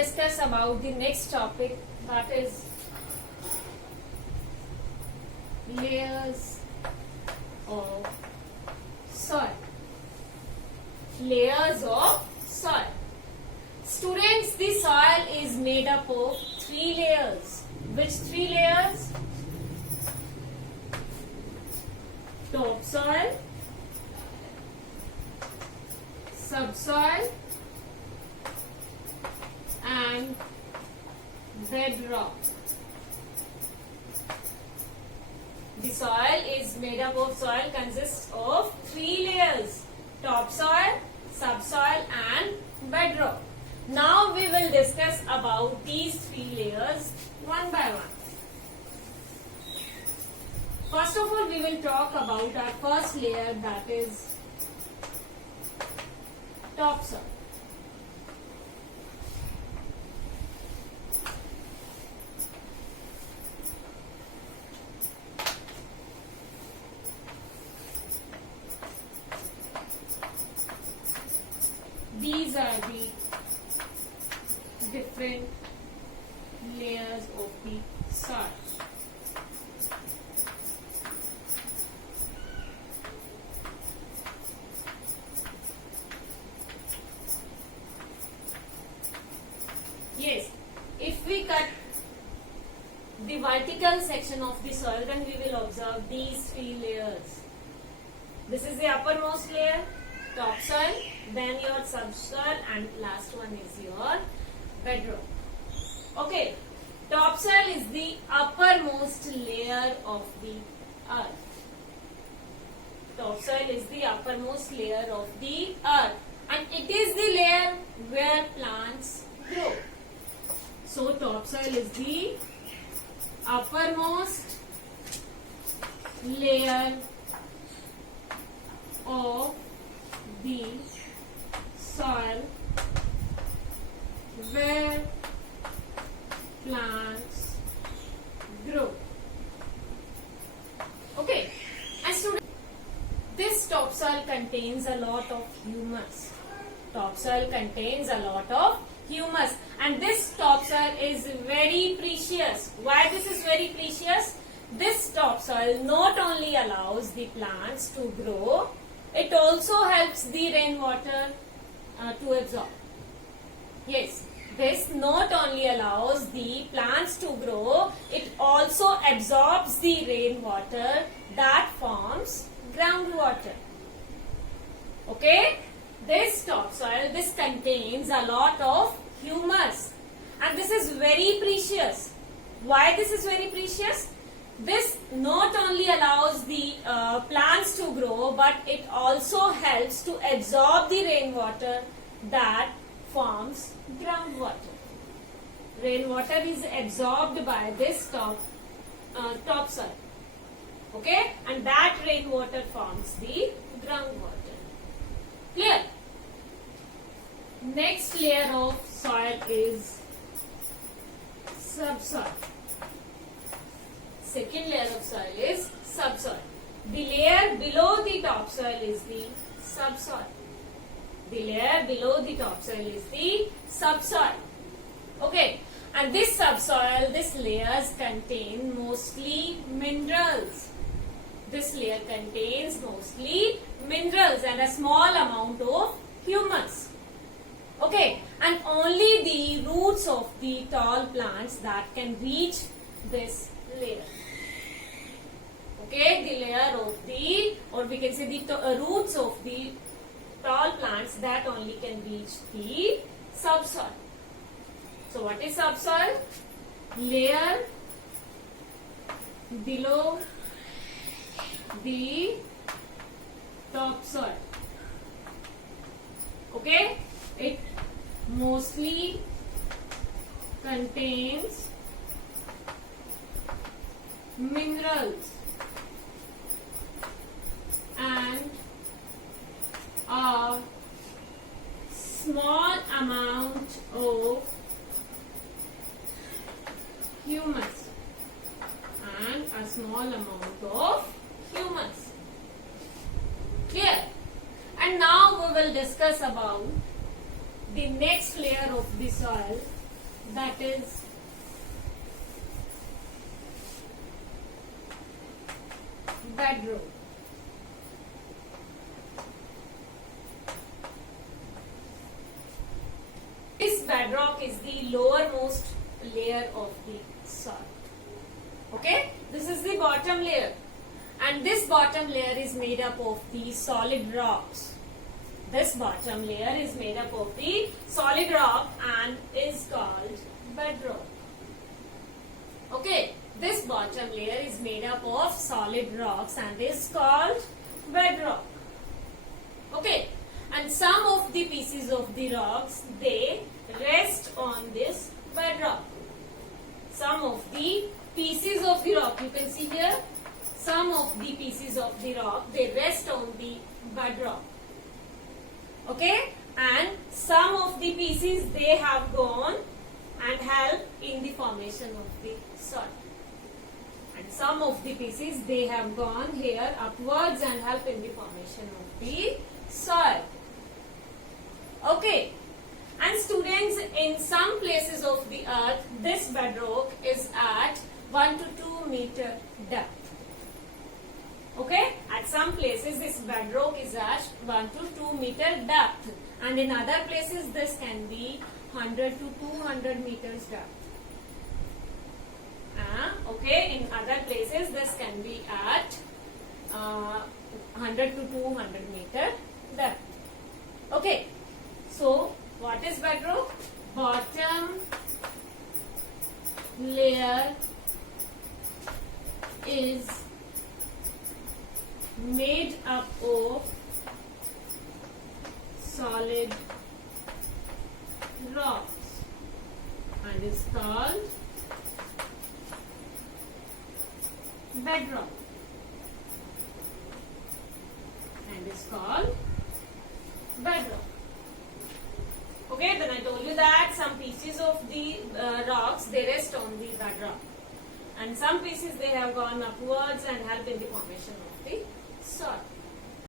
discuss about the next topic, that is layers of soil. Layers of soil. Students, the soil is made up of 3 layers. Which 3 layers? Topsoil, subsoil, and bedrock. The soil is made up of, soil consists of 3 layers: topsoil, subsoil, and bedrock. Now we will discuss about these 3 layers one by one. First of all, we will talk about our first layer, that is topsoil. These are the different layers of the soil. Yes, if we cut the vertical section of the soil, then we will observe these 3 layers. This is the uppermost layer, topsoil, then your subsoil, and last one is your bedrock. Okay, topsoil is the uppermost layer of the earth. Topsoil is the uppermost layer of the earth, and it is the layer where plants grow. So topsoil is the uppermost layer of the soil where plants grow. Okay, and students, this topsoil contains a lot of humus. Topsoil contains a lot of humus, and this topsoil is very precious. Why this is very precious? This topsoil not only allows the plants to grow, it also helps the rainwater to absorb. Yes, this not only allows the plants to grow, it also absorbs the rainwater that forms groundwater. Okay, this topsoil, this contains a lot of humus, and this is very precious. Why this is very precious? This not only allows the plants to grow, but it also helps to absorb the rainwater that forms groundwater. Rainwater is absorbed by this topsoil. Okay, and that rainwater forms the groundwater. Clear? Next layer of soil is subsoil. Second layer of soil is subsoil. The layer below the topsoil is the subsoil. The layer below the topsoil is the subsoil. Okay, and this subsoil, this layers contain mostly minerals. This layer contains mostly minerals and a small amount of humus. Okay, and only the roots of the tall plants that can reach this layer. Okay, the layer of the, or we can say the roots of the tall plants that only can reach the subsoil. So what is subsoil? Layer below the topsoil. Okay, it mostly contains minerals and a small amount of humus and a small amount of humus. Clear? And now we will discuss about the next layer of the soil, that is bedrock. This bedrock is the lowermost layer of the soil. Okay, this is the bottom layer, and this bottom layer is made up of the solid rocks. This bottom layer is made up of the solid rock and is called bedrock. Okay, this bottom layer is made up of solid rocks and is called bedrock. Okay, and some of the pieces of the rocks, they rest on this bedrock. Some of the pieces of the rock, you can see here, some of the pieces of the rock, they rest on the bedrock. Okay, and some of the pieces, they have gone and help in the formation of the soil. And some of the pieces, they have gone here upwards and help in the formation of the soil. Okay, and students, in some places of the earth, this bedrock is at 1 to 2 meter depth. Okay, at some places this bedrock is at 1 to 2 meter depth, and in other places this can be 100 to 200 meters depth. Okay, in other places this can be at 100 to 200 meter depth. Okay, so what is bedrock? Bottom layer is made up of solid rocks and is called bedrock. And is called bedrock. Okay, then I told you that some pieces of the rocks, they rest on the bedrock, and some pieces, they have gone upwards and help in the formation of the soil.